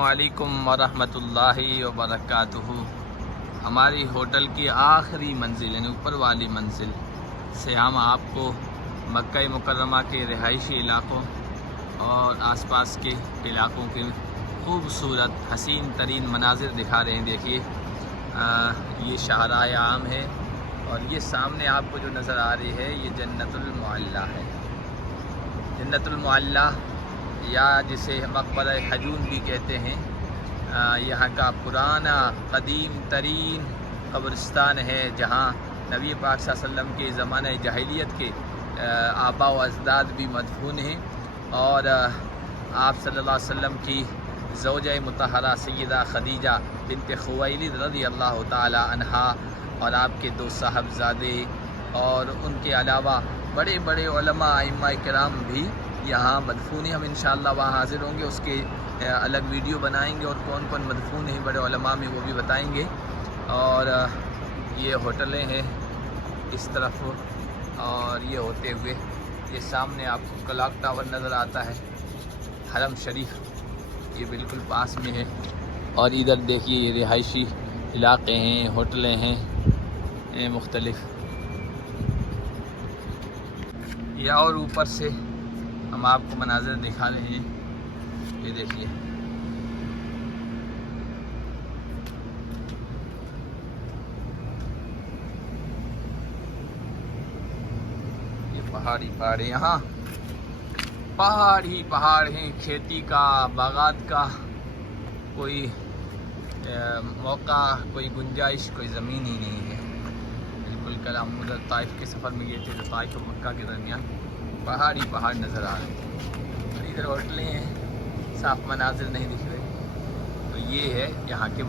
वालेकुम वरहमतुल्लाह वबरकातुहू। हमारी होटल की आखिरी मंजिल यानी ऊपर वाली मंजिल से हम आपको मक्का मुकर्रमा के रिहायशी इलाक़ों और आसपास के इलाक़ों के खूबसूरत हसीन तरीन मनाजिर दिखा रहे हैं। देखिए ये शाहराह आम है और ये सामने आपको जो नज़र आ रही है ये जन्नतुल मुअल्ला है। जन्नतुल मुअल्ला या जिसे मक़बरा हजून भी कहते हैं, यहाँ का पुराना क़दीम तरीन कब्रिस्तान है जहाँ नबी पाक सल्लल्लाहु अलैहि वसल्लम के ज़माने जahiliyyat के आबा व अजदाद भी मदफून हैं और आप सल्लल्लाहु अलैहि वसल्लम की ज़ौजा मुतहरा सय्यदा खदीजा बिन्त खुवैलिद रज़ियल्लाहु ताला अन्हा और आपके दो साहबजादे और उनके अलावा बड़े बड़े उलमा अइम्मा किराम भी यहाँ मदफून हैं। हम इंशाअल्लाह वहाँ हाज़िर होंगे, उसके अलग वीडियो बनाएंगे और कौन कौन मदफून हैं बड़े उलमा में वो भी बताएंगे। और ये होटलें हैं इस तरफ और ये होते हुए ये सामने आपको क्लॉक टावर नज़र आता है। हरम शरीफ ये बिल्कुल पास में है और इधर देखिए ये रिहायशी इलाक़े हैं, होटलें हैं मुख्तलिफ़। या और ऊपर से हम आपको मनाज़िर दिखा रहे हैं। ये देखिए ये पहाड़ यहाँ पहाड़ ही पहाड़ हैं। खेती का बागात का कोई मौका, कोई गुंजाइश, कोई ज़मीन ही नहीं है। बिल्कुल कल हम उधर ताइफ के सफ़र में गए थे तो ताइफ और मक्का के दरमियान पहाड़ ही पहाड़ नज़र आ रहे हैं और इधर होटलें हैं, साफ मनाजिर नहीं दिख रहे। तो ये है यहाँ के